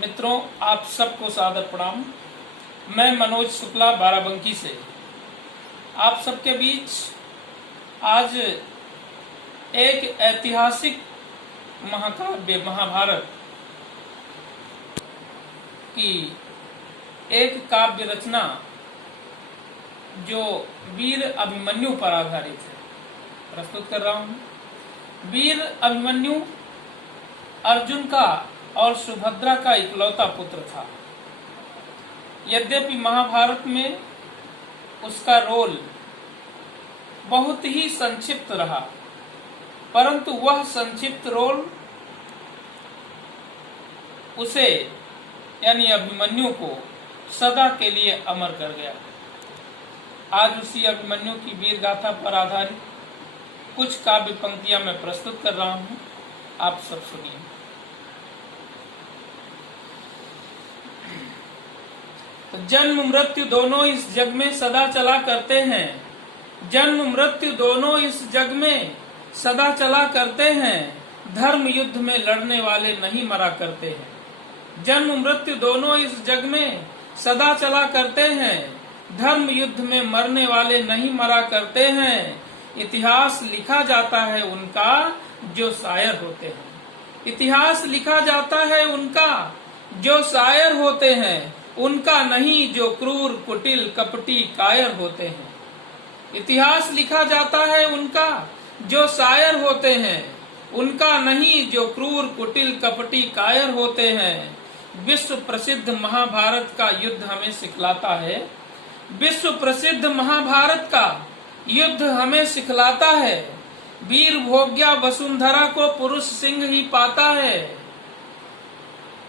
मित्रों, आप सबको सादर प्रणाम। मैं मनोज शुक्ला बाराबंकी से आप सबके बीच आज एक ऐतिहासिक महाकाव्य महाभारत की एक काव्य रचना जो वीर अभिमन्यु पर आधारित है प्रस्तुत कर रहा हूं। वीर अभिमन्यु अर्जुन का और सुभद्रा का इकलौता पुत्र था। यद्यपि महाभारत में उसका रोल बहुत ही संक्षिप्त रहा, परंतु वह संक्षिप्त रोल उसे यानी अभिमन्यु को सदा के लिए अमर कर गया। आज उसी अभिमन्यु की वीर गाथा पर आधारित कुछ काव्य पंक्तियां मैं प्रस्तुत कर रहा हूं, आप सब सुनिए। जन्म मृत्यु दोनों इस जग में सदा चला करते हैं। जन्म मृत्यु दोनों इस जग में सदा चला करते हैं। धर्म युद्ध में लड़ने वाले नहीं मरा करते हैं। जन्म मृत्यु दोनों इस जग में सदा चला करते हैं। धर्म युद्ध में मरने वाले नहीं मरा करते हैं। इतिहास लिखा जाता है उनका जो शायर होते हैं। इतिहास लिखा जाता है उनका जो शायर होते हैं, उनका नहीं जो क्रूर कुटिल कपटी कायर होते हैं। इतिहास लिखा जाता है उनका जो शायर होते हैं, उनका नहीं जो क्रूर कुटिल कपटी कायर होते हैं। विश्व प्रसिद्ध महाभारत का युद्ध हमें सिखलाता है। विश्व प्रसिद्ध महाभारत का युद्ध हमें सिखलाता है। वीर भोग्या वसुंधरा को पुरुष सिंह ही पाता है।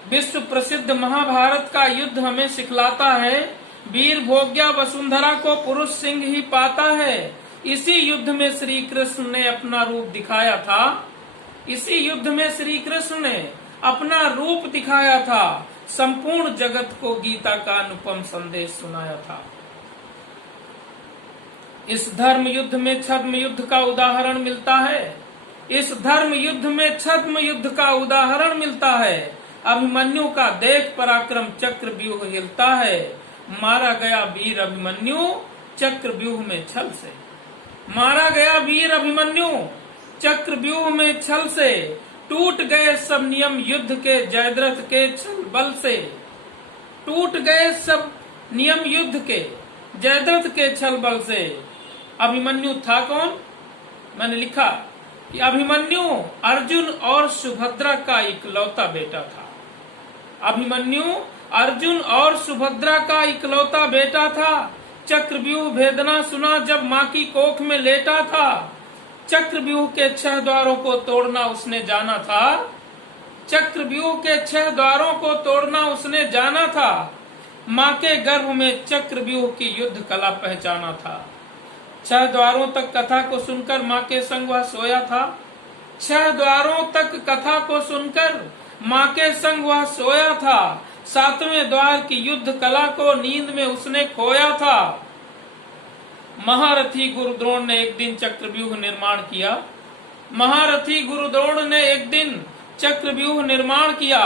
विश्व प्रसिद्ध महाभारत का युद्ध हमें सिखलाता है। वीर भोग्या वसुंधरा को पुरुष सिंह ही पाता है। इसी युद्ध में श्री कृष्ण ने अपना रूप दिखाया था। इसी युद्ध में श्री कृष्ण ने अपना रूप दिखाया था। संपूर्ण जगत को गीता का अनुपम संदेश सुनाया था। इस धर्म युद्ध में छद्म युद्ध का उदाहरण मिलता है। इस धर्म युद्ध में छद्म युद्ध का उदाहरण मिलता है। अभिमन्यु का देख पराक्रम चक्र व्यूह हिलता है। मारा गया वीर अभिमन्यु चक्र व्यूह में छल से। मारा गया वीर अभिमन्यु चक्र व्यूह में छल से। टूट गए सब नियम युद्ध के जयद्रथ के छल बल से। टूट गए सब नियम युद्ध के जयद्रथ के छल बल से। अभिमन्यु था कौन? मैंने लिखा कि अभिमन्यु अर्जुन और सुभद्रा का इकलौता बेटा था। अभिमन्यु अर्जुन और सुभद्रा का इकलौता बेटा था। चक्रव्यूह भेदना सुना जब माँ की कोख में लेटा था। चक्रव्यूह के 6 द्वारों को तोड़ना उसने जाना था। चक्रव्यूह के 6 द्वारों को तोड़ना उसने जाना था। माँ के गर्भ में चक्रव्यूह की युद्ध कला पहचाना था। 6 द्वारों तक कथा को सुनकर माँ के संग वह सोया था। 6 द्वारों तक कथा को सुनकर माँ के संग वह सोया था। 7वें द्वार की युद्ध कला को नींद में उसने खोया था। महारथी गुरु द्रोण ने एक दिन चक्रव्यूह निर्माण किया। महारथी गुरु द्रोण ने एक दिन चक्रव्यूह निर्माण किया।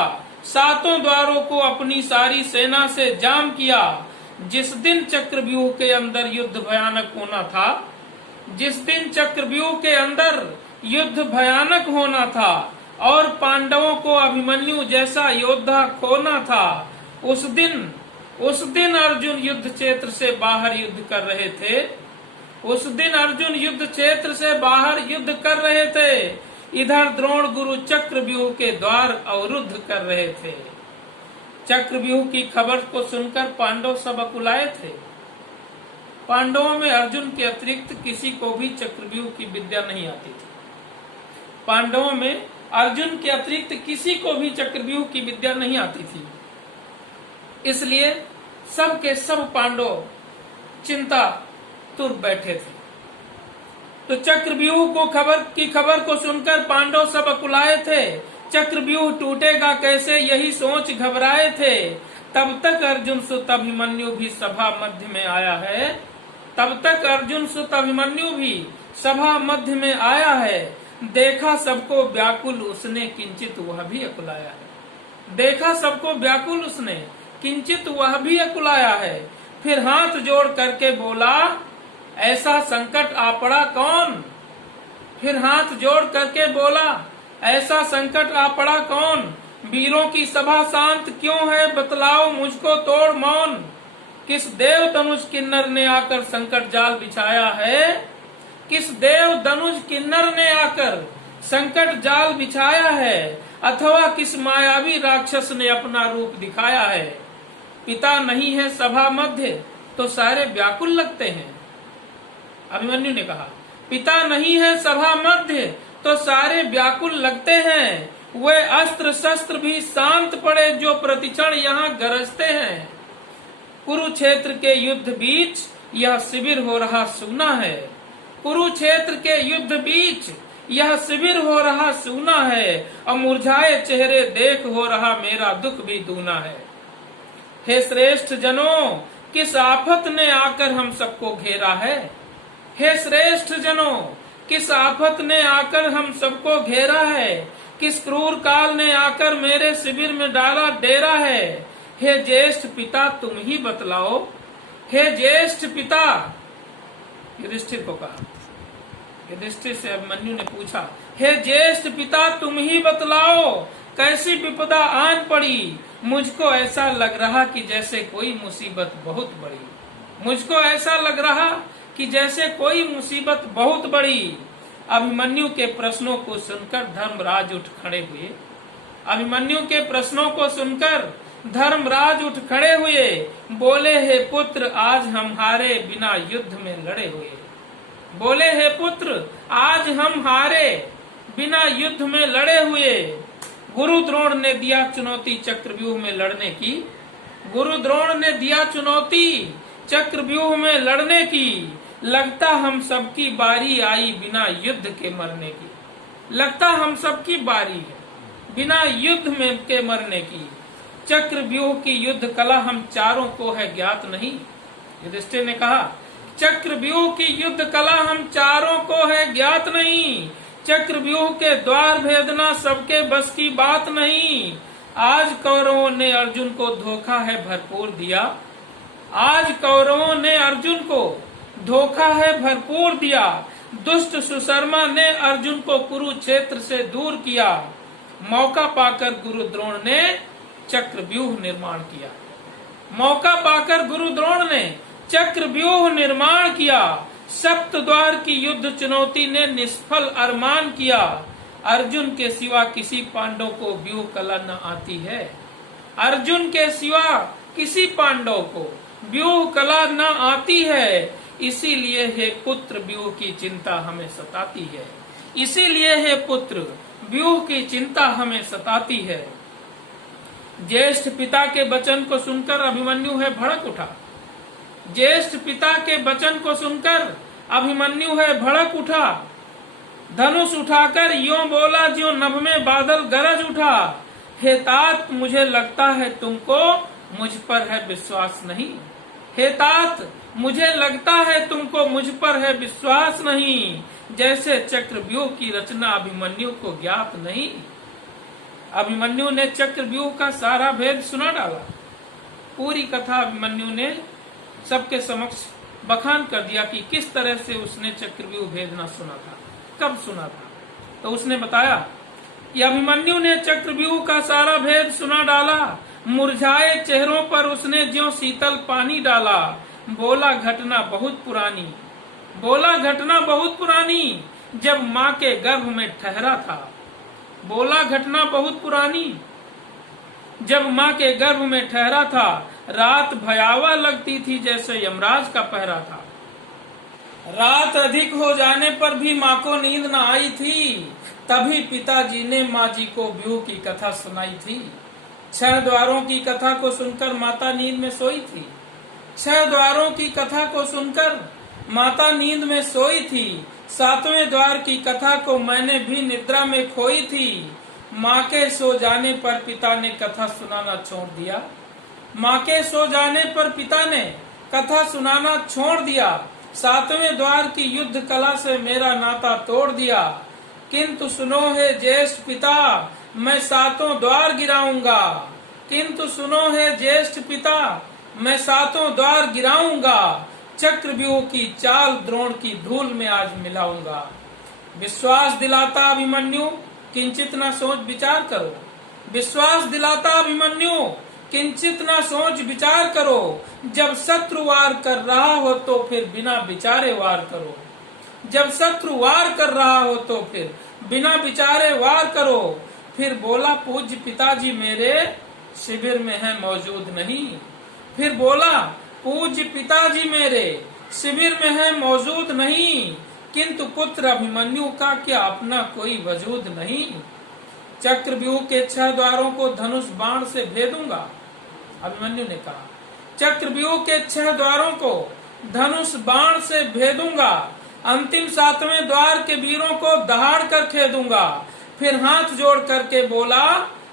7 द्वारों को अपनी सारी सेना से जाम किया। जिस दिन चक्रव्यूह के अंदर युद्ध भयानक होना था, जिस दिन चक्रव्यूह के अंदर युद्ध भयानक होना था और पांडवों को अभिमन्यु जैसा योद्धा खोना था, उस दिन अर्जुन युद्ध क्षेत्र से बाहर युद्ध कर रहे थे। उस दिन अर्जुन युद्ध क्षेत्र से बाहर युद्ध कर रहे थे। इधर द्रोण गुरु चक्रव्यूह के द्वार अवरुद्ध कर रहे थे। चक्रव्यूह की खबर को सुनकर पांडव सब अकुलाए थे। पांडवों में अर्जुन के अतिरिक्त किसी को भी चक्रव्यूह की विद्या नहीं आती थी। पांडवों में अर्जुन के अतिरिक्त किसी को भी चक्रव्यूह की विद्या नहीं आती थी। इसलिए सब के सब पांडव चिंता तुर बैठे थे। तो चक्रव्यूह को खबर को सुनकर पांडव सब अकुलाए थे। चक्रव्यूह टूटेगा कैसे यही सोच घबराए थे। तब तक अर्जुन सुत अभिमन्यु भी सभा मध्य में आया है। तब तक अर्जुन सुत अभिमन्यु भी सभा मध्य में आया है। देखा सबको व्याकुल उसने किंचित वह भी अकुलाया है। देखा सबको व्याकुल उसने, किंचित वह भी अकुलाया है। फिर हाथ जोड़ करके बोला, ऐसा संकट आ पड़ा कौन। फिर हाथ जोड़ करके बोला, ऐसा संकट आ पड़ा कौन। वीरों की सभा शांत क्यों है, बतलाओ मुझको तोड़ मौन। किस देव धनुष किन्नर ने आकर संकट जाल बिछाया है। किस देव धनुष किन्नर ने आकर संकट जाल बिछाया है, अथवा किस मायावी राक्षस ने अपना रूप दिखाया है। पिता नहीं है सभा मध्य तो सारे व्याकुल लगते हैं। अभिमन्यु ने कहा, पिता नहीं है सभा मध्य तो सारे व्याकुल लगते हैं। वे अस्त्र शस्त्र भी शांत पड़े जो प्रतिक्षण यहाँ गरजते हैं। कुरुक्षेत्र के युद्ध बीच यह शिविर हो रहा सूना है। कुरुक्षेत्र के युद्ध बीच यह शिविर हो रहा सूना है। और मुरझाए चेहरे देख हो रहा मेरा दुख भी दूना है। हे श्रेष्ठ जनों, किस आफत ने आकर हम सबको घेरा है। हे श्रेष्ठ जनों, किस आफत ने आकर हम सबको घेरा है। किस क्रूर काल ने आकर मेरे शिविर में डाला डेरा है। हे ज्येष्ठ पिता तुम ही बतलाओ। हे ज्येष्ठ पिता, युधिष्ठिर को कहा। युधिष्ठिर से अभिमन्यु ने पूछा, हे ज्येष्ठ पिता तुम ही बतलाओ, कैसी विपदा आन पड़ी। मुझको ऐसा लग रहा कि जैसे कोई मुसीबत बहुत बड़ी। मुझको ऐसा लग रहा कि जैसे कोई मुसीबत बहुत बड़ी। अभिमन्यु के प्रश्नों को सुनकर धर्मराज उठ खड़े हुए। अभिमन्यु के प्रश्नों को सुनकर धर्मराज उठ खड़े हुए। बोले, हे पुत्र आज हम हारे बिना युद्ध में लड़े हुए। बोले, हे पुत्र आज हम हारे बिना युद्ध में लड़े हुए। गुरु द्रोण ने दिया चुनौती चक्रव्यूह में लड़ने की। गुरु द्रोण ने दिया चुनौती चक्रव्यूह में लड़ने की। लगता हम सबकी बारी आई बिना युद्ध के मरने की। लगता हम सबकी बारी है बिना युद्ध में के मरने की। चक्रव्यूह की युद्ध कला हम चारों को है ज्ञात नहीं। युधिष्ठिर ने कहा, चक्रव्यूह की युद्ध कला हम चारों को है ज्ञात नहीं। चक्रव्यूह के द्वार भेदना सबके बस की बात नहीं। आज कौरवों ने अर्जुन को धोखा है भरपूर दिया। आज कौरवों ने अर्जुन को धोखा है भरपूर दिया। दुष्ट सुशर्मा ने अर्जुन को कुरुक्षेत्र से दूर किया। मौका पाकर गुरु द्रोण ने चक्रव्यूह निर्माण किया। मौका पाकर गुरु द्रोण ने चक्रव्यूह निर्माण किया। सप्त द्वार की युद्ध चुनौती ने निष्फल अरमान किया। अर्जुन के सिवा किसी पांडव को व्यूह कला न आती है। अर्जुन के सिवा किसी पांडव को व्यूह कला न आती है। इसीलिए हे पुत्र व्यूह की चिंता हमें सताती है। इसीलिए हे पुत्र व्यूह की चिंता हमें सताती है। ज्येष्ठ पिता के वचन को सुनकर अभिमन्यु है भड़क उठा। ज्येष्ठ पिता के वचन को सुनकर अभिमन्यु है भड़क उठा। धनुष उठाकर यूं बोला ज्यों नभ में बादल गरज उठा। हे तात मुझे लगता है तुमको मुझ पर है विश्वास नहीं। हे तात मुझे लगता है तुमको मुझ पर है विश्वास नहीं। जैसे चक्रव्यूह की रचना अभिमन्यु को ज्ञात नहीं। अभिमन्यु ने चक्रव्यूह का सारा भेद सुना डाला। पूरी कथा अभिमन्यु ने सबके समक्ष बखान कर दिया कि किस तरह से उसने चक्रव्यूह भेद न सुना था, कब सुना था। तो उसने बताया कि अभिमन्यु ने चक्रव्यूह का सारा भेद सुना डाला। मुरझाए चेहरों पर उसने ज्यों शीतल पानी डाला। बोला घटना बहुत पुरानी, बोला घटना बहुत पुरानी, जब माँ के गर्भ में ठहरा था। बोला घटना बहुत पुरानी, जब माँ के गर्भ में ठहरा था। रात भयावह लगती थी जैसे यमराज का पहरा था। रात अधिक हो जाने पर भी माँ को नींद न आई थी। तभी पिताजी ने माँ जी को व्यूह की कथा सुनाई थी। 6 द्वारों की कथा को सुनकर माता नींद में सोई थी। 6 द्वारों की कथा को सुनकर माता नींद में सोई थी। 7वें द्वार की कथा को मैंने भी निद्रा में खोई थी। माँ के सो जाने पर पिता ने कथा सुनाना छोड़ दिया। माँ के सो जाने पर पिता ने कथा सुनाना छोड़ दिया। 7वें द्वार की युद्ध कला से मेरा नाता तोड़ दिया। किंतु सुनो हे ज्येष्ठ पिता, मैं सातों द्वार गिराऊंगा। किंतु सुनो है ज्येष्ठ पिता, मैं सातों द्वार गिराऊंगा। चक्रव्यूह की चाल द्रोण की धूल में आज मिलाऊंगा। विश्वास दिलाता अभिमन्यु, किंचित न सोच विचार करो। विश्वास दिलाता अभिमन्यु, किंचित न सोच विचार करो। जब शत्रु वार कर रहा हो तो फिर बिना विचारे वार करो। जब शत्रु वार कर रहा हो तो फिर बिना विचारे वार करो। फिर बोला पूज्य पिताजी मेरे शिविर में है मौजूद नहीं। फिर बोला पूज्य पिताजी मेरे शिविर में है मौजूद नहीं। किंतु पुत्र अभिमन्यु का क्या अपना कोई वजूद नहीं। चक्रव्यूह के 6 द्वारों को धनुष बाण से भेदूंगा। अभिमन्यु ने कहा चक्रव्यूह के 6 द्वारों को धनुष बाण से भेदूंगा। अंतिम 7वें द्वार के वीरों को दहाड़ कर खेदूंगा। फिर हाथ जोड़ करके बोला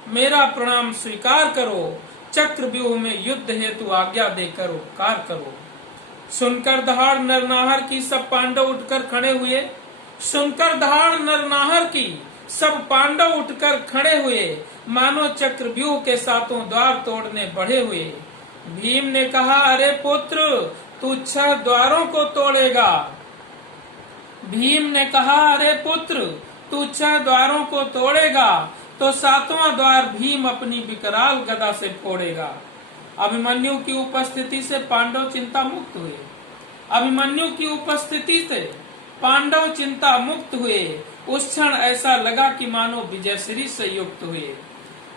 मेरा प्रणाम स्वीकार करो। चक्रव्यूह में युद्ध हेतु आज्ञा देकर उपकार करो। सुनकर दहाड़ नरनाहर की सब पांडव उठकर खड़े हुए। सुनकर दहाड़ नरनाहर की सब पांडव उठकर खड़े हुए, मानो चक्रव्यूह के 7 द्वार तोड़ने बढ़े हुए। भीम ने कहा अरे पुत्र तू 6 द्वारों को तोड़ेगा। भीम ने कहा अरे पुत्र तू 6 द्वारों को तोड़ेगा तो 7वां द्वार भीम अपनी विकराल गदा से फोड़ेगा। अभिमन्यु की उपस्थिति से पांडव चिंता मुक्त हुए। अभिमन्यु की उपस्थिति से पांडव चिंता मुक्त हुए। उस क्षण ऐसा लगा कि मानो विजयश्री से युक्त हुए।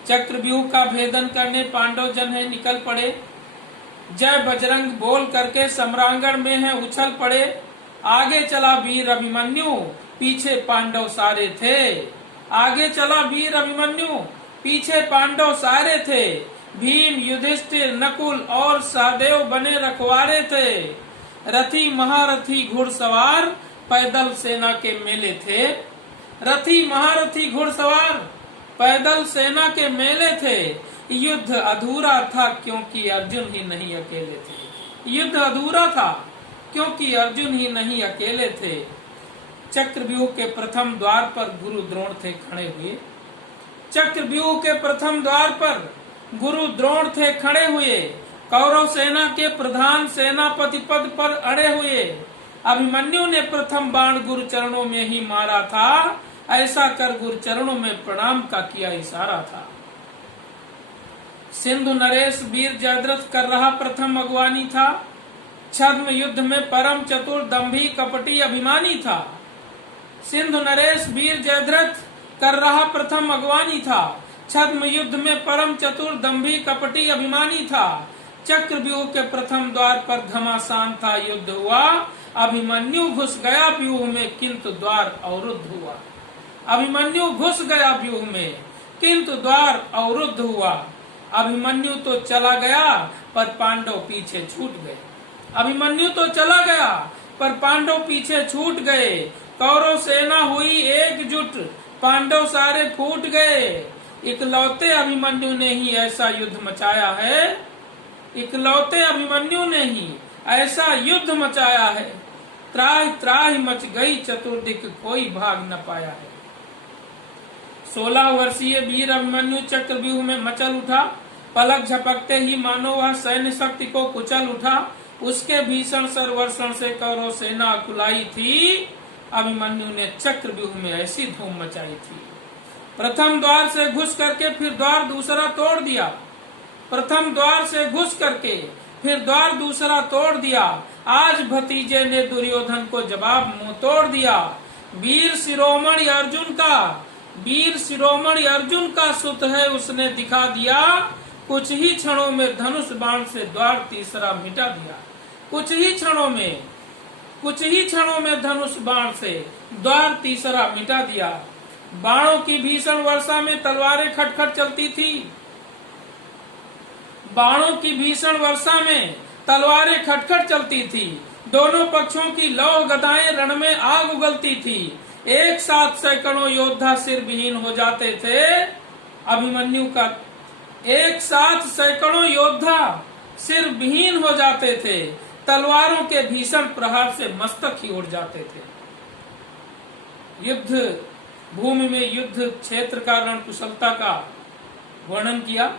चक्रव्यूह का भेदन करने पांडव जन है निकल पड़े। जय बजरंग बोल करके सम्रांगण में है उछल पड़े। आगे चला वीर अभिमन्यु, पीछे पांडव सारे थे। आगे चला वीर अभिमन्यु, पीछे पांडव सारे थे। भीम, युधिष्ठिर, नकुल और सहदेव बने रखवारे थे। रथी महारथी घुड़सवार पैदल सेना के मेले थे। रथी महारथी घुड़सवार पैदल सेना के मेले थे। युद्ध अधूरा था क्योंकि अर्जुन ही नहीं अकेले थे। युद्ध अधूरा था क्योंकि अर्जुन ही नहीं अकेले थे। चक्रव्यूह के प्रथम द्वार पर गुरु द्रोण थे खड़े हुए। चक्रव्यूह के प्रथम द्वार पर गुरु द्रोण थे खड़े हुए। कौरव सेना के प्रधान सेनापति पद पर अड़े हुए। अभिमन्यु ने प्रथम बाण गुरु चरणों में ही मारा था। ऐसा कर गुरु चरणों में प्रणाम का किया इशारा था। सिंधु नरेश वीर जयद्रथ कर रहा प्रथम अगवानी था। छद्म युद्ध में परम चतुर दंभी कपटी अभिमानी था। सिंधु नरेश वीर जयद्रथ कर रहा प्रथम अगवानी था। छद्म युद्ध में परम चतुर दंभी कपटी अभिमानी था। चक्रव्यूह के प्रथम द्वार पर घमासान था युद्ध हुआ। अभिमन्यु घुस गया व्यूह में किंतु द्वार अवरुद्ध हुआ। अभिमन्यु घुस गया व्यूह में किंतु द्वार अवरुद्ध हुआ। अभिमन्यु तो चला गया पर पांडव पीछे छूट गए। अभिमन्यु तो चला गया पर पांडव पीछे छूट गए। कौरव सेना हुई एकजुट, पांडव सारे फूट गए। इकलौते अभिमन्यु ने ही ऐसा युद्ध मचाया है। इकलौते अभिमन्यु ने ही ऐसा युद्ध मचाया है। त्राहि त्राहि मच गई चतुर्दिक, कोई भाग न पाया है। 16 वर्षीय वीर अभिमन्यु चक्रव्यूह में मचल उठा। पलक झपकते ही मानो वह सैन्य शक्ति को कुचल उठा। उसके भीषण सर्वर्षण से कौरव सेना अकुलाई थी। अभिमन्यु ने चक्रव्यूह में ऐसी धूम मचाई थी। प्रथम द्वार से घुस करके फिर द्वार दूसरा तोड़ दिया। प्रथम द्वार से घुस करके फिर द्वार दूसरा तोड़ दिया। आज भतीजे ने दुर्योधन को जवाब मुंह तोड़ दिया। वीर शिरोमणि अर्जुन का सुत है, उसने दिखा दिया। कुछ ही क्षणों में धनुष बाण से द्वार तीसरा मिटा दिया। कुछ ही क्षणों में धनुष बाण से द्वार तीसरा मिटा दिया। बाणों की भीषण वर्षा में तलवारें खटखट चलती थी। बाणों की भीषण वर्षा में तलवारें खटखट चलती थी। दोनों पक्षों की लौह गदाएं रण में आग उगलती थी। एक साथ सैकड़ों योद्धा सिर विहीन हो जाते थे। अभिमन्यु का एक साथ सैकड़ों योद्धा सिर विहीन हो जाते थे। तलवारों के भीषण प्रहार से मस्तक ही उड़ जाते थे। युद्ध भूमि में युद्ध क्षेत्र का रण कुशलता का वर्णन किया।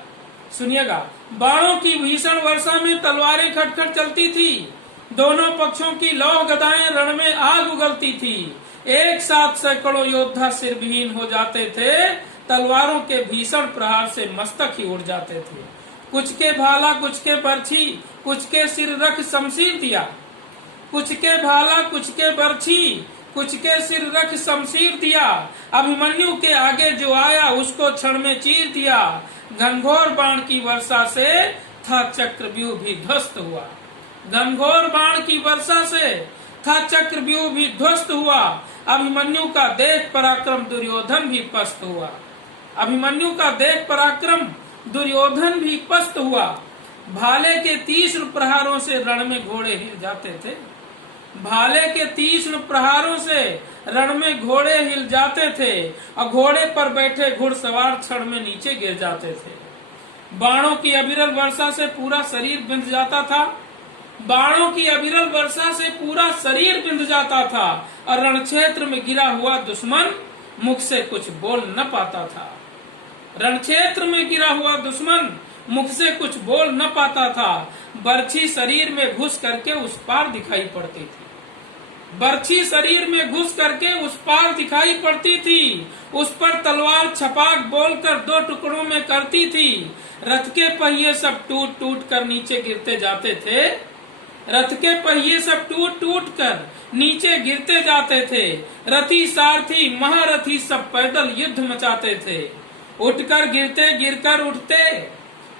सुनिएगा, बाणों की भीषण वर्षा में तलवारें खटखट चलती थी, दोनों पक्षों की लौह गदाएं रण में आग उगलती थी, एक साथ सैकड़ों योद्धा सिर विहीन हो जाते थे, तलवारों के भीषण प्रहार से मस्तक ही उड़ जाते थे। कुछ के भाला, कुछ के बर्छी, कुछ के सिर रख शमशीर दिया, कुछ के भाला, कुछ के बर्छी, कुछ के सिर रख शमशीर दिया, अभिमन्यु के आगे जो आया उसको क्षण में चीर दिया, घनघोर बाण की वर्षा से था चक्रव्यूह भी ध्वस्त हुआ, घनघोर बाण की वर्षा से था चक्रव्यूह भी ध्वस्त हुआ, अभिमन्यु का देख पराक्रम दुर्योधन भी पस्त हुआ, अभिमन्यु का देख पराक्रम दुर्योधन भी पस्त हुआ। भाले के तीक्ष्ण प्रहारों से रण में घोड़े हिल जाते थे, भाले के तीक्ष्ण प्रहारों से रण में घोड़े हिल जाते थे और घोड़े पर बैठे घुड़सवार क्षण में नीचे गिर जाते थे। बाणों की अविरल वर्षा से पूरा शरीर बिंध जाता था, बाणों की अविरल वर्षा से पूरा शरीर बिंध जाता था और रण क्षेत्र में गिरा हुआ दुश्मन मुख से कुछ बोल न पाता था, रण क्षेत्र में गिरा हुआ दुश्मन मुख से कुछ बोल न पाता था। बर्छी शरीर में घुस करके उस पार दिखाई पड़ती थी, बर्छी शरीर में घुस करके उस पार दिखाई पड़ती थी, उस पर तलवार छपाक बोलकर दो टुकड़ों में करती थी। रथ के पहिए सब टूट टूट कर नीचे गिरते जाते थे, रथ के पहिए सब टूट टूट कर नीचे गिरते जाते थे। रथी सारथी महारथी सब पैदल युद्ध मचाते थे, उठकर गिरते गिरकर उठते,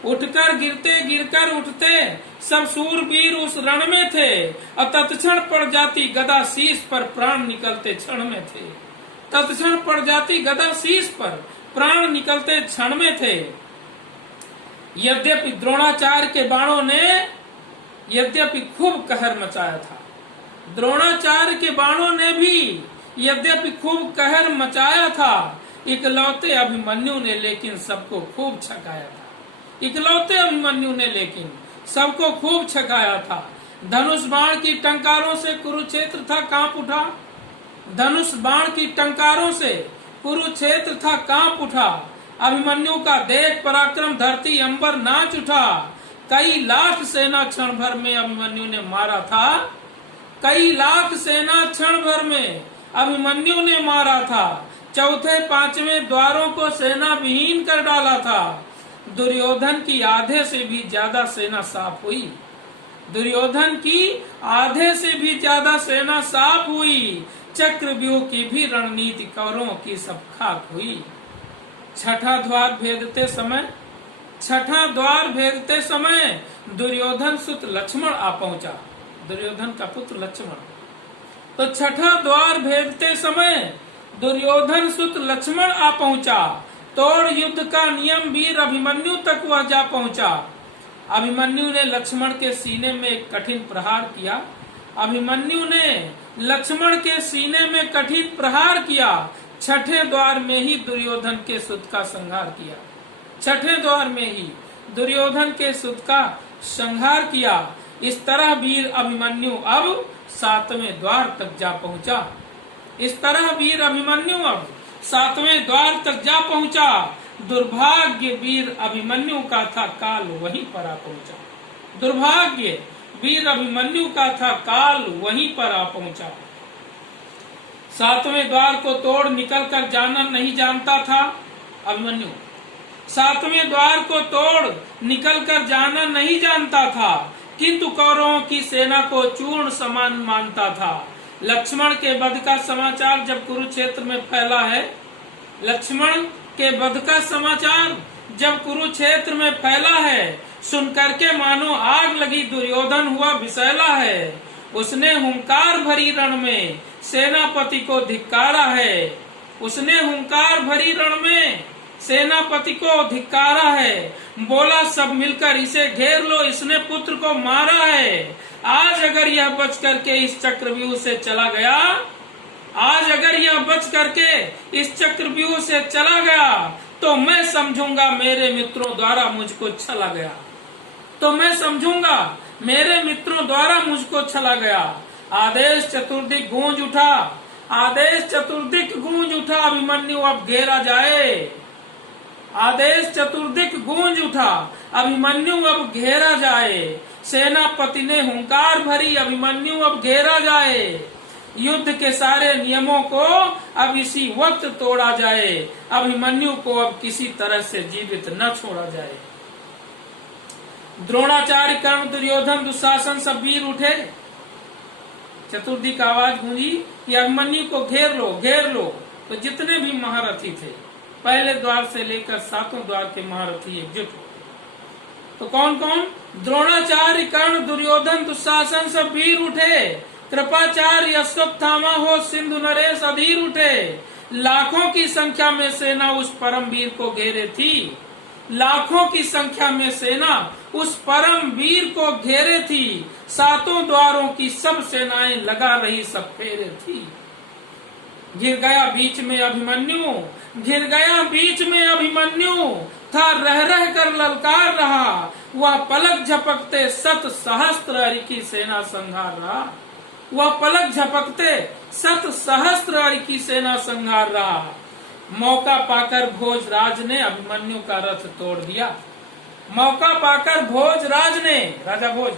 उठकर गिरते गिरकर उठते, सब सूरवीर उस रण में थे और तत्क्षण पड़ जाती गदा शीश पर प्राण निकलते क्षण में थे, तत्क्षण पड़ जाती गदा शीश पर प्राण निकलते क्षण में थे। यद्यपि द्रोणाचार्य के बाणों ने यद्यपि खूब कहर मचाया था, द्रोणाचार्य के बाणों ने भी यद्यपि खूब कहर मचाया था, इकलौते अभिमन्यु ने लेकिन सबको खूब छकाया था, इकलौते अभिमन्यु ने लेकिन सबको खूब छकाया था। धनुष बाण की टंकारों से कुरुक्षेत्र था कांप उठा, धनुष बाण की टंकारों से कुरुक्षेत्र था कांप उठा, अभिमन्यु का देख पराक्रम धरती अंबर नाच उठा। कई लाख सेना क्षण भर में अभिमन्यु ने मारा था, कई लाख सेना क्षण भर में अभिमन्यु ने मारा था। चौथे पांचवें द्वारों को सेना विहीन कर डाला था। दुर्योधन की आधे से भी ज्यादा सेना साफ हुई, दुर्योधन की आधे से भी ज्यादा सेना साफ हुई। चक्रव्यूह की भी रणनीति कौरवों की सब खाक हुई। छठा द्वार भेदते समय, छठा द्वार भेदते समय दुर्योधन सुत लक्ष्मण आ पहुंचा, दुर्योधन का पुत्र लक्ष्मण। तो छठा द्वार भेदते समय दुर्योधन सुत लक्ष्मण आ पहुंचा, तोड़ युद्ध का नियम वीर अभिमन्यु तक वह जा पहुंचा। अभिमन्यु ने लक्ष्मण के सीने में एक कठिन प्रहार किया, अभिमन्यु ने लक्ष्मण के सीने में कठिन प्रहार किया। छठे द्वार में ही दुर्योधन के सुत का संहार किया, छठे द्वार में ही दुर्योधन के सुत का संहार किया। इस तरह वीर अभिमन्यु अब सातवें द्वार तक जा पहुंचा, इस तरह वीर अभिमन्यु अब सातवें द्वार तक जा पहुंचा। दुर्भाग्य वीर अभिमन्यु का था काल वहीं पर आ पहुंचा, दुर्भाग्य वीर अभिमन्यु का था काल वहीं पर आ पहुंचा। सातवें द्वार को तोड़ निकल कर जाना नहीं जानता था अभिमन्यु, सातवें द्वार को तोड़ निकल कर जाना नहीं जानता था, किंतु कौरवों की सेना को चूर्ण समान मानता था। लक्ष्मण के वध का समाचार जब कुरुक्षेत्र में फैला है, लक्ष्मण के वध का समाचार जब कुरुक्षेत्र में फैला है, सुनकर के मानो आग लगी दुर्योधन हुआ विषैला है। उसने हुंकार भरी रण में सेनापति को धिक्कारा है, उसने हुंकार भरी रण में सेनापति को धिक्कारा है। बोला सब मिलकर इसे घेर लो, इसने पुत्र को मारा है। आज अगर यह बच करके इस चक्रव्यूह से चला गया, आज अगर यह बच करके इस चक्रव्यूह से चला गया तो मैं समझूंगा मेरे मित्रों द्वारा मुझको छला गया, तो मैं समझूंगा मेरे मित्रों द्वारा मुझको छला गया। आदेश चतुर्दिक गूंज उठा, आदेश चतुर्दिक गूंज उठा, अभिमन्यु अब घेरा जाए। आदेश चतुर्दिक गूंज उठा, अभिमन्यु अब घेरा जाए। सेनापति ने हुंकार भरी, अभिमन्यु अब घेरा जाए। युद्ध के सारे नियमों को अब इसी वक्त तोड़ा जाए। अभिमन्यु को अब किसी तरह से जीवित न छोड़ा जाए। द्रोणाचार्य, कर्ण, दुर्योधन, दुशासन सब वीर उठे। चतुर्दिक आवाज गूंजी कि अभिमन्यु को घेर लो, घेर लो। तो जितने भी महारथी थे, पहले द्वार से लेकर सातों द्वार के महारथी एकजुट हो। तो कौन कौन? द्रोणाचार्य, कर्ण, दुर्योधन, दुशासन सब वीर उठे। कृपाचार्य, अश्वत्थामा हो, सिंधु नरेश अधीर उठे। लाखों की संख्या में सेना उस परम वीर को घेरे थी। लाखों की संख्या में सेना उस परम वीर को घेरे थी। सातों द्वारों की सब सेनाएं लगा रही, सब फेरे थी। घिर गया बीच में अभिमन्यु, घिर गया बीच में अभिमन्यु, था रह रह कर ललकार रहा। वह पलक झपकते सत सहस्त्र हरि की सेना संहार रहा। वह पलक झपकते सत सहस्त्र हरि की सेना संहार रहा। मौका पाकर भोजराज ने अभिमन्यु का रथ तोड़ दिया। मौका पाकर भोजराज ने, राजा भोज,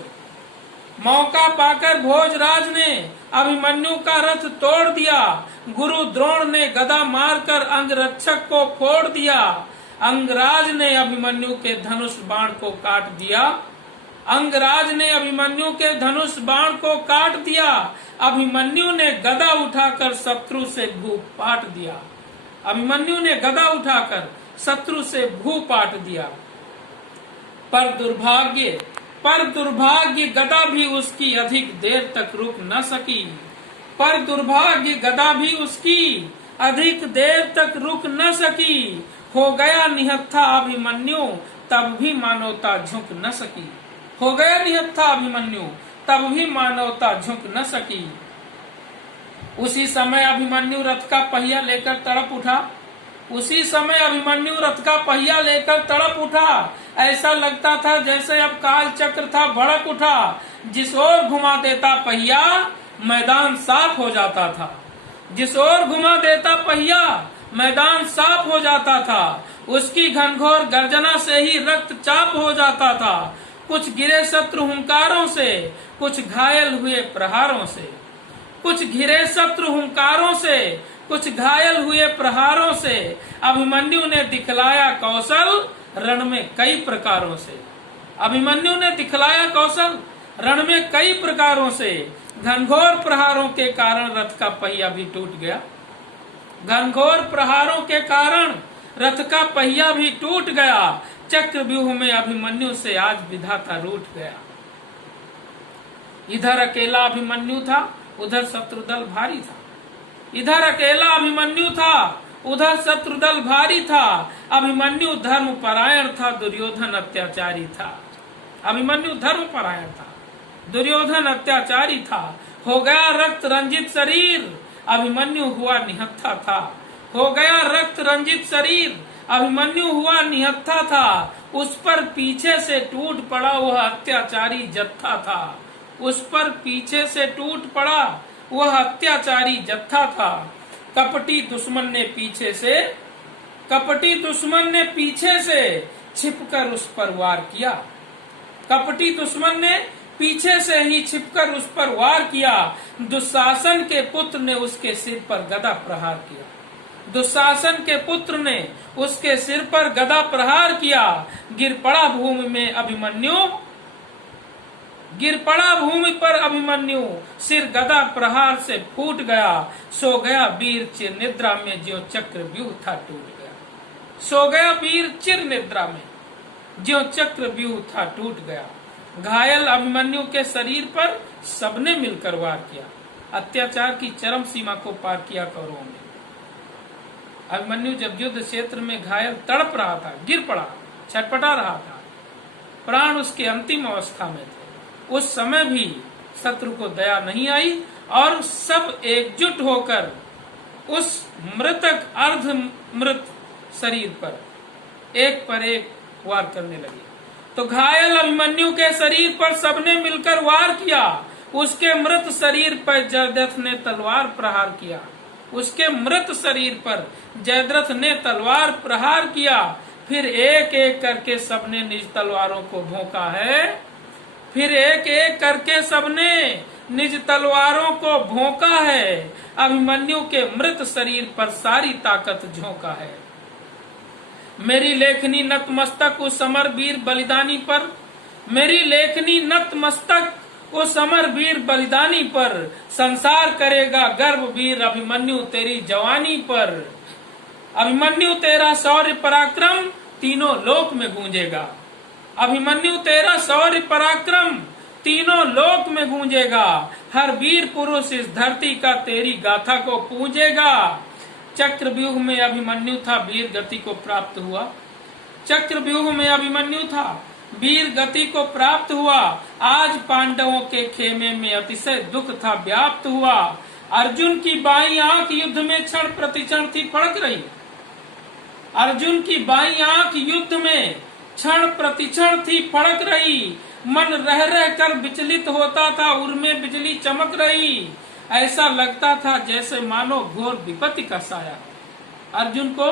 मौका पाकर भोजराज ने अभिमन्यु का रथ तोड़ दिया। गुरु द्रोण ने गदा मारकर अंगरक्षक को फोड़ दिया। अंगराज ने अभिमन्यु के धनुष बाण को काट दिया। अंगराज ने अभिमन्यु के धनुष बाण को काट दिया। अभिमन्यु ने गदा उठाकर शत्रु से भू पाट दिया। अभिमन्यु ने गदा उठाकर शत्रु से भू पाट दिया। पर दुर्भाग्य गदा भी उसकी अधिक देर तक रुक न सकी। पर दुर्भाग्य गदा भी उसकी अधिक देर तक रुक न सकी। हो गया निहत्था अभिमन्यु, तब भी मानवता झुक न सकी। हो गया निहत्था अभिमन्यु, तब भी मानवता झुक न सकी। उसी समय अभिमन्यु रथ का पहिया लेकर तड़प उठा। उसी समय अभिमन्यु रथ का पहिया लेकर तड़प उठा। ऐसा लगता था जैसे अब काल चक्र था भड़क उठा। जिस ओर घुमा देता पहिया मैदान साफ हो जाता था। जिस ओर घुमा देता पहिया मैदान साफ हो जाता था। उसकी घनघोर गर्जना से ही रक्तचाप हो जाता था। कुछ गिरे शत्रु हुंकारों से, कुछ घायल हुए प्रहारों से। कुछ घिरे शत्रु हुंकारों से, कुछ घायल हुए प्रहारों से। अभिमन्यु ने दिखलाया कौशल रण में कई प्रकारों से। अभिमन्यु ने दिखलाया कौशल रण में कई प्रकारों से। घनघोर प्रहारों के कारण रथ का पहिया भी टूट गया। घनघोर प्रहारों के कारण रथ का पहिया भी टूट गया। चक्रव्यूह में अभिमन्यु से आज विधाता रूठ गया। इधर अकेला अभिमन्यु था, उधर शत्रुदल भारी था। इधर अकेला अभिमन्यु था, उधर शत्रुदल भारी था। अभिमन्यु धर्म परायण था, दुर्योधन अत्याचारी था। अभिमन्यु धर्म परायण था, दुर्योधन अत्याचारी था। हो गया रक्त रंजित शरीर, अभिमन्यु हुआ निहत्था था। हो गया रक्त रंजित शरीर, अभिमन्यु हुआ निहत्था था। उस पर पीछे से टूट पड़ा वह अत्याचारी जत्था था। उस पर पीछे से टूट पड़ा वह अत्याचारी जत्था था। कपटी दुश्मन ने पीछे से छिपकर उस पर वार किया। कपटी दुश्मन ने पीछे से ही छिपकर उस पर वार किया। दुशासन के पुत्र ने उसके सिर पर गदा प्रहार किया। दुशासन के पुत्र ने उसके सिर पर गदा प्रहार किया। गिर पड़ा भूमि पर अभिमन्यु, सिर गदा प्रहार से फूट गया। सो गया वीर चिर निद्रा में, ज्यों चक्रव्यूह था टूट गया। सो गया वीर चिर निद्रा में, ज्यों चक्रव्यूह था टूट गया। घायल अभिमन्यु के शरीर पर सबने मिलकर वार किया। अत्याचार की चरम सीमा को पार किया कौरवों ने। अभिमन्यु जब युद्ध क्षेत्र में घायल तड़प रहा था, गिर पड़ा, छटपटा रहा था, प्राण उसके अंतिम अवस्था में थे, उस समय भी शत्रु को दया नहीं आई और सब एकजुट होकर उस मृतक अर्ध मृत शरीर पर एक वार करने लगे। तो घायल अभिमन्यु के शरीर पर सबने मिलकर वार किया। उसके मृत शरीर पर जयद्रथ ने तलवार प्रहार किया। उसके मृत शरीर पर जयद्रथ ने तलवार प्रहार किया। फिर एक एक करके सबने निज तलवारों को भोंका है। फिर एक एक करके सबने निज तलवारों को भोंका है। अभिमन्यु के मृत शरीर पर सारी ताकत झोंका है। मेरी लेखनी नतमस्तक उस अमर वीर बलिदानी पर, मेरी लेखनी नतमस्तक उस अमर वीर बलिदानी पर, संसार करेगा गर्व वीर अभिमन्यु तेरी जवानी पर। अभिमन्यु तेरा शौर्य पराक्रम तीनों लोक में गूंजेगा। अभिमन्यु तेरा शौर्य पराक्रम तीनों लोक में गूंजेगा। हर वीर पुरुष इस धरती का तेरी गाथा को पूजेगा। चक्रव्यूह में अभिमन्यु था, वीर गति को प्राप्त हुआ। चक्रव्यूह में अभिमन्यु था, वीर गति को प्राप्त हुआ। आज पांडवों के खेमे में अतिशय दुख था व्याप्त हुआ। अर्जुन की बाईं आंख युद्ध में क्षण प्रतिक्षण थी फड़क रही। अर्जुन की बाईं आंख युद्ध में क्षण प्रतिक्षण थी फड़क रही। मन रह रह कर विचलित होता था, उर में बिजली चमक रही। ऐसा लगता था जैसे मानो घोर विपत्ति का साया। अर्जुन को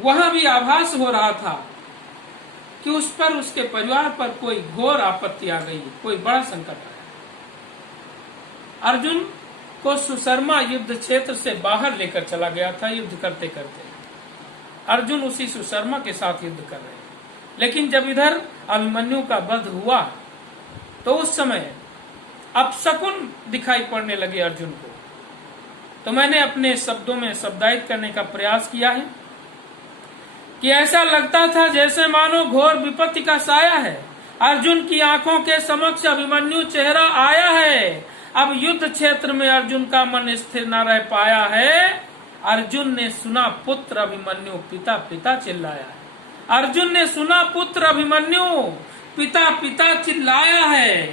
वहां भी आभास हो रहा था कि उस पर, उसके परिवार पर कोई घोर आपत्ति आ गई, कोई बड़ा संकट आया। अर्जुन को सुशर्मा युद्ध क्षेत्र से बाहर लेकर चला गया था। युद्ध करते करते अर्जुन उसी सुशर्मा के साथ युद्ध कर रहे थे। लेकिन जब इधर अभिमन्यु का वध हुआ तो उस समय अपशकुन दिखाई पड़ने लगे अर्जुन को। तो मैंने अपने शब्दों में शब्दायित करने का प्रयास किया है कि ऐसा लगता था जैसे मानो घोर विपत्ति का साया है। अर्जुन की आंखों के समक्ष अभिमन्यु चेहरा आया है। अब युद्ध क्षेत्र में अर्जुन का मन स्थिर न रह पाया है। अर्जुन ने सुना पुत्र अभिमन्यु, पिता पिता चिल्लाया है। अर्जुन ने सुना पुत्र अभिमन्यु, पिता पिता चिल्लाया है।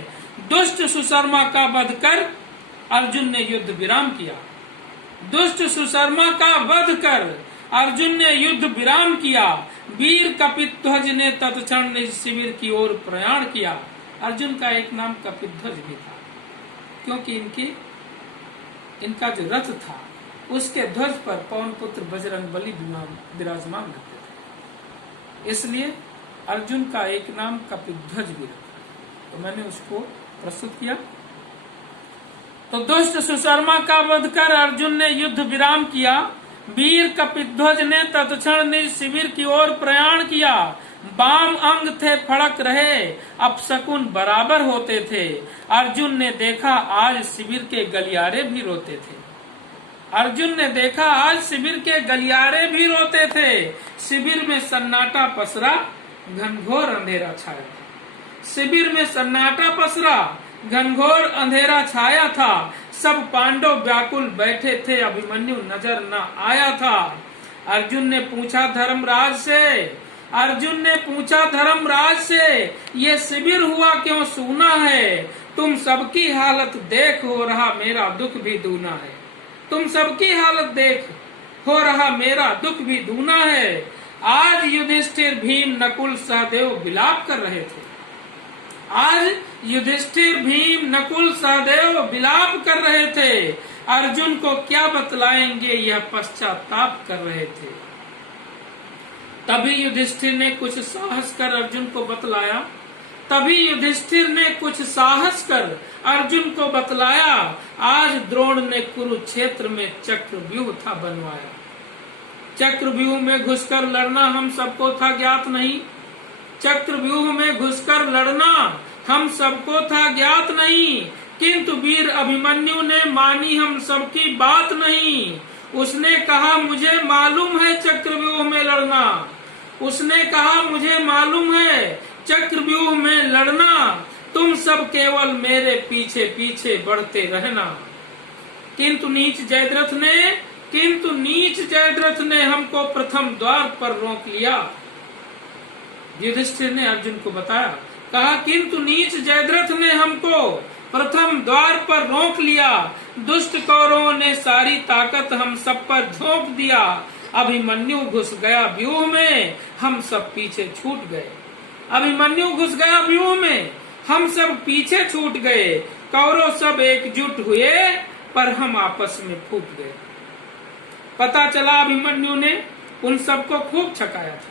दुष्ट सुशर्मा का वध कर अर्जुन ने युद्ध विराम किया। दुष्ट सुशर्मा का वध कर अर्जुन ने युद्ध विराम किया। वीर कपिध्वज ने तत्क्षण निज शिविर की ओर प्रयाण किया। अर्जुन का एक नाम कपिध्वज भी था, क्योंकि इनका जो रथ था उसके ध्वज पर पवन पुत्र बजरंग बली विराजमान रहते थे, इसलिए अर्जुन का एक नाम कपिध्वज भी रखा। तो मैंने उसको प्रस्तुत किया। तो दुष्ट सुशर्मा का वध कर अर्जुन ने युद्ध विराम किया। वीर कपिध्वज ने तत्क्षण निज शिविर की ओर प्रयाण किया। बाम अंग थे फड़क रहे, अपशकुन बराबर होते थे। अर्जुन ने देखा आज शिविर के गलियारे भी रोते थे। अर्जुन ने देखा आज शिविर के गलियारे भी रोते थे। शिविर में सन्नाटा पसरा, घनघोर अंधेरा छाया था। शिविर में सन्नाटा पसरा, घनघोर अंधेरा छाया था। सब पांडव व्याकुल बैठे थे, अभिमन्यु नजर न आया था। अर्जुन ने पूछा धर्मराज से, ये शिविर हुआ क्यों सूना है? तुम सबकी हालत देख, हो रहा मेरा दुख भी दूना है। तुम सबकी हालत देख, हो रहा मेरा दुख भी दूना है। आज युधिष्ठिर भीम नकुल सहदेव विलाप कर रहे थे। आज युधिष्ठिर भीम नकुल सहदेव विलाप कर रहे थे। अर्जुन को क्या बतलाएंगे, यह पश्चाताप कर रहे थे। तभी युधिष्ठिर ने कुछ साहस कर अर्जुन को बतलाया। तभी युधिष्ठिर ने कुछ साहस कर अर्जुन को बतलाया। आज द्रोण ने कुरुक्षेत्र में चक्रव्यूह था बनवाया। चक्रव्यूह में घुसकर लड़ना हम सबको था ज्ञात नहीं। चक्रव्यूह में घुसकर लड़ना हम सबको था ज्ञात नहीं। किंतु वीर अभिमन्यु ने मानी हम सबकी बात नहीं। उसने कहा मुझे मालूम है चक्रव्यूह में लड़ना। उसने कहा मुझे मालूम है चक्रव्यूह में लड़ना। तुम सब केवल मेरे पीछे पीछे बढ़ते रहना। किंतु नीच जयद्रथ ने हमको प्रथम द्वार पर रोक लिया। युधिष्ठिर ने अर्जुन को बताया, कहा किंतु नीच जयद्रथ ने हमको प्रथम द्वार पर रोक लिया। दुष्ट कौरवों ने सारी ताकत हम सब पर झोंक दिया। अभिमन्यु घुस गया व्यूह में, हम सब पीछे छूट गए। अभिमन्यु घुस गया व्यूह में, हम सब पीछे छूट गए। कौरव सब एकजुट हुए, पर हम आपस में फूट गए। पता चला अभिमन्यु ने उन सबको खूब छकाया था।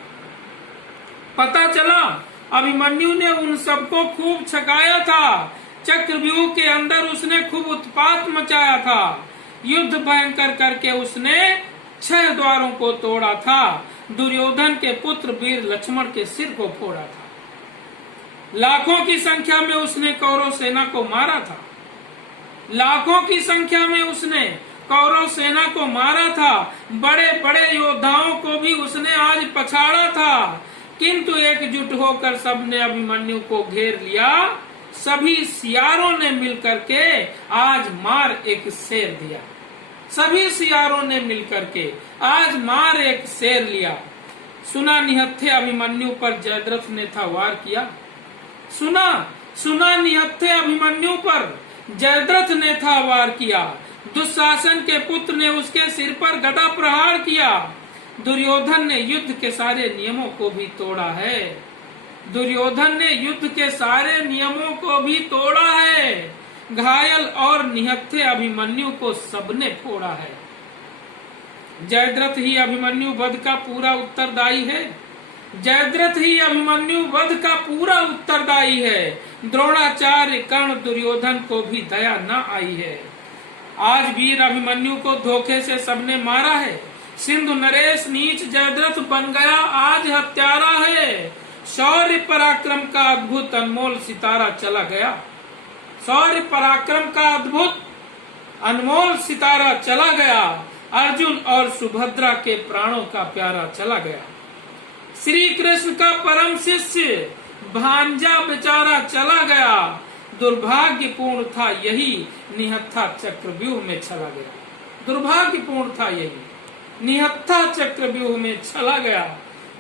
पता चला अभिमन्यु ने उन सबको खूब छकाया था। चक्रव्यूह के अंदर उसने खूब उत्पात मचाया था। युद्ध भयंकर करके उसने 6 द्वारों को तोड़ा था। दुर्योधन के पुत्र वीर लक्ष्मण के सिर को फोड़ा था। लाखों की संख्या में उसने कौरव सेना को मारा था। लाखों की संख्या में उसने कौरव सेना को मारा था। बड़े बड़े योद्धाओं को भी उसने आज पछाड़ा था, किंतु एकजुट होकर सबने अभिमन्यु को घेर लिया। सभी सियारों ने मिलकर के आज मार एक शेर दिया। सभी सियारों ने मिलकर के आज मार एक शेर लिया। सुना निहत्थे अभिमन्यु पर जयद्रथ ने था वार किया। सुना निहत्थे अभिमन्यु पर जयद्रथ ने था वार किया। दुशासन के पुत्र ने उसके सिर पर गदा प्रहार किया। दुर्योधन ने युद्ध के सारे नियमों को भी तोड़ा है। दुर्योधन ने युद्ध के सारे नियमों को भी तोड़ा है। घायल और निहत्थे अभिमन्यु को सबने फोड़ा है। जयद्रथ ही अभिमन्यु वध का पूरा उत्तरदायी है। जयद्रथ ही अभिमन्यु वध का पूरा उत्तरदायी है। द्रोणाचार्य कर्ण दुर्योधन को भी दया न आई है। आज वीर अभिमन्यु को धोखे से सबने मारा है। सिंधु नरेश नीच जयद्रथ बन गया आज हत्यारा है। शौर्य पराक्रम का अद्भुत अनमोल सितारा चला गया। शौर्य पराक्रम का अद्भुत अनमोल सितारा चला गया। अर्जुन और सुभद्रा के प्राणों का प्यारा चला गया। श्री कृष्ण का परम शिष्य भांजा बेचारा चला गया। दुर्भाग्यपूर्ण था यही निहत्था चक्रव्यूह में चला गया। दुर्भाग्यपूर्ण था यही निहत्था चक्रव्यूह में चला गया।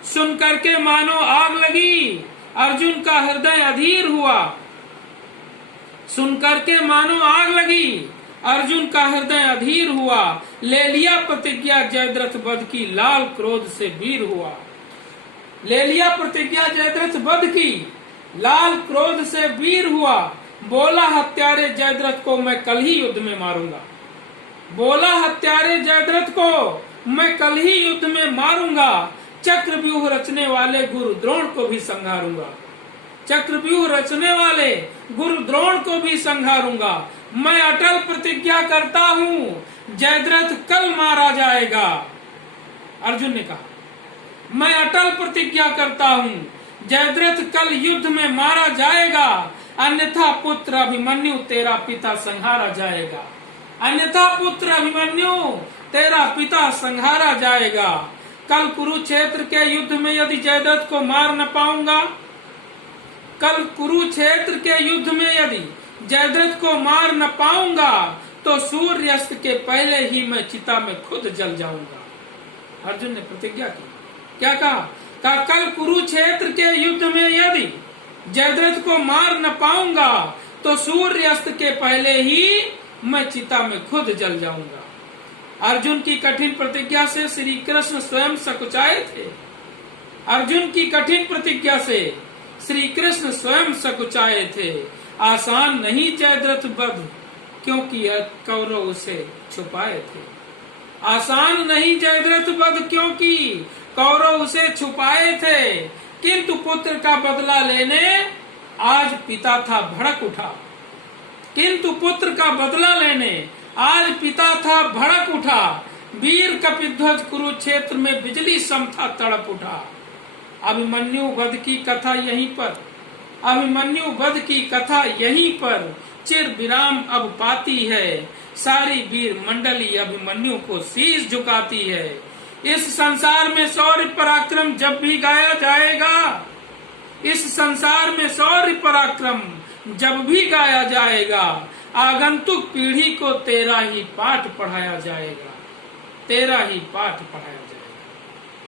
सुन करके मानो आग लगी, अर्जुन का हृदय अधीर हुआ। सुन करके मानो आग लगी, अर्जुन का हृदय अधीर हुआ। ले लिया प्रतिज्ञा जयद्रथ वध की, लाल क्रोध से वीर हुआ। ले लिया प्रतिज्ञा जयद्रथ वध की, लाल क्रोध से वीर हुआ। बोला हत्यारे जयद्रथ को मैं कल ही युद्ध में मारूंगा। बोला हत्यारे जयद्रथ को मैं कल ही युद्ध में मारूंगा। चक्रव्यूह रचने वाले गुरु द्रोण को भी संहारूंगा। चक्रव्यूह रचने वाले गुरु द्रोण को भी संहारूंगा। मैं अटल प्रतिज्ञा करता हूँ जयद्रथ कल मारा जाएगा। अर्जुन ने कहा मैं अटल प्रतिज्ञा करता हूँ जयद्रथ कल युद्ध में मारा जाएगा, अन्यथा पुत्र अभिमन्यु तेरा पिता संहारा जाएगा। अन्यथा पुत्र अभिमन्यु तेरा पिता संहारा जाएगा। कल कुरुक्षेत्र के युद्ध में यदि जयद्रथ को मार न पाऊंगा, कल कुरुक्षेत्र के युद्ध में यदि जयद्रथ को मार न पाऊंगा तो सूर्यास्त के पहले ही मैं चिता में खुद जल जाऊंगा। अर्जुन ने प्रतिज्ञा की। क्या कहा? कल कुरुक्षेत्र के युद्ध में यदि जयद्रथ को मार न पाऊंगा तो सूर्यास्त के पहले ही मैं चिता में खुद जल जाऊंगा। अर्जुन की कठिन प्रतिज्ञा से श्री कृष्ण स्वयं सकुचाए थे। अर्जुन की कठिन प्रतिज्ञा से श्री कृष्ण स्वयं सकुचाए थे। आसान नहीं जयद्रथ वध, क्योंकि कौरव उसे छुपाए थे। आसान नहीं जयद्रथ वध, क्योंकि कौरव उसे छुपाए थे। किंतु पुत्र का बदला लेने आज पिता था भड़क उठा। किंतु पुत्र का बदला लेने आज पिता था भड़क उठा। वीर कपिध्वज कुरुक्षेत्र में बिजली सम था तड़प उठा। अभिमन्यु वध की कथा यहीं पर, अभिमन्यु वध की कथा यहीं पर चिर विराम अब पाती है। सारी वीर मंडली अभिमन्यु को शीश झुकाती है। इस संसार में शौर्य पराक्रम जब भी गाया जाएगा, इस संसार में शौर्य पराक्रम जब भी गाया जाएगा, आगंतुक पीढ़ी को तेरा ही पाठ पढ़ाया जाएगा। तेरा ही पाठ पढ़ाया जाएगा।